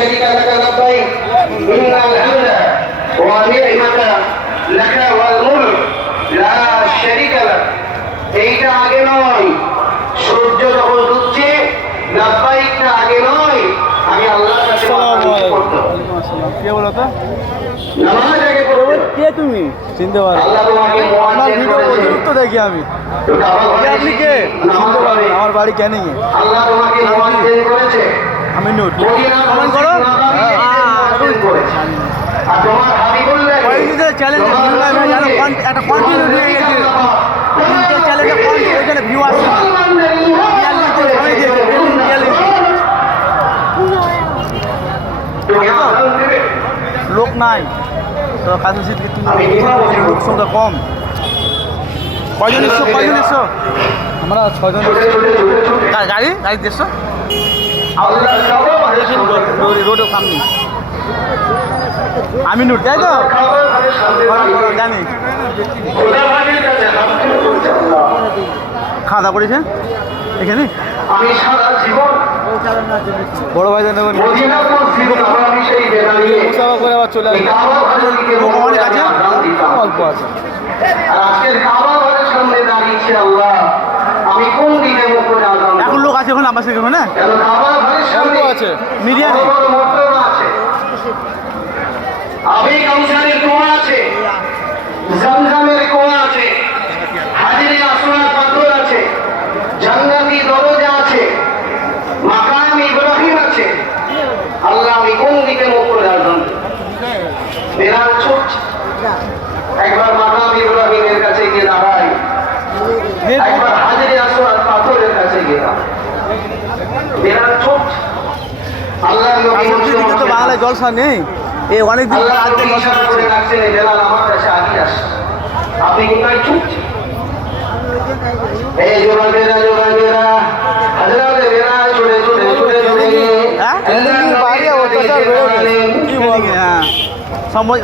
شريك لك لبيك إن الحمد ونعمة لك والملك لا شريك لك এইটা আগে নয় সূর্য যখন ডুবছে লব্বাইকটা আগে নয় আমি আল্লাহর কাছে কে বলো তো নামাজ আগে পড়ো কে তুমি চিনতে পারো আল্লাহ তোমাকে আমার ভিডিও অতিরিক্ত দেখি আমি আপনি কে চিনতে পারো আমার বাড়ি ক্যানিং এ আল্লাহ তোমাকে মুআজ্জিন করেছে আমি নোট কমেন্ট করো আর তোমার হাবিবুল্লাহ কয়েকদিনের চ্যালেঞ্জ একটা কন্টিনিউ হয়ে গেছে চ্যালেঞ্জে কন্টিনিউ এখানে ভিউ আসছে লোক নাই তো কাজী সিট লোক সংখ্যা কম কয়জন এসছো আমরা 6 জন গাড়ি দেখছো রোডের সামনে আমি নুট তাই তো জানি খাওয়া দাওয়া করেছে এখানে আমি সারা জীবন বড় ভাই জানেন করে আবার চলে আসবে অনেক আছে অল্প আছে এখন লোক আছে ওখানে আমার সেখানে না অল্প আছে মিডিয়াম আবি কাউসারের কুয়া আছে জমজমের কুয়া আছে হাজিরে আসওয়াদ পাথর আছে জান্নাতি দরজা আছে মাকাম ইব্রাহিম আছে আল্লাহ আমি কোন দিকে মুখ করে আসলাম বেলাল ছোট একবার মাকাম ইব্রাহিমের কাছে গিয়ে দাঁড়াই একবার হাজিরে আসওয়াদ পাথরের কাছে গিয়ে দাঁড়াই বেলাল ছোট আল্লাহ নবী তো বাংলায় জলসা নেই এই অনেক দিন করে রাখছেন বেলাল আমার কাছে আগে আসে আপনি কোথায় ছুটছেন এই যুবকেরা হাজরাতে বেলা ছুটে সময়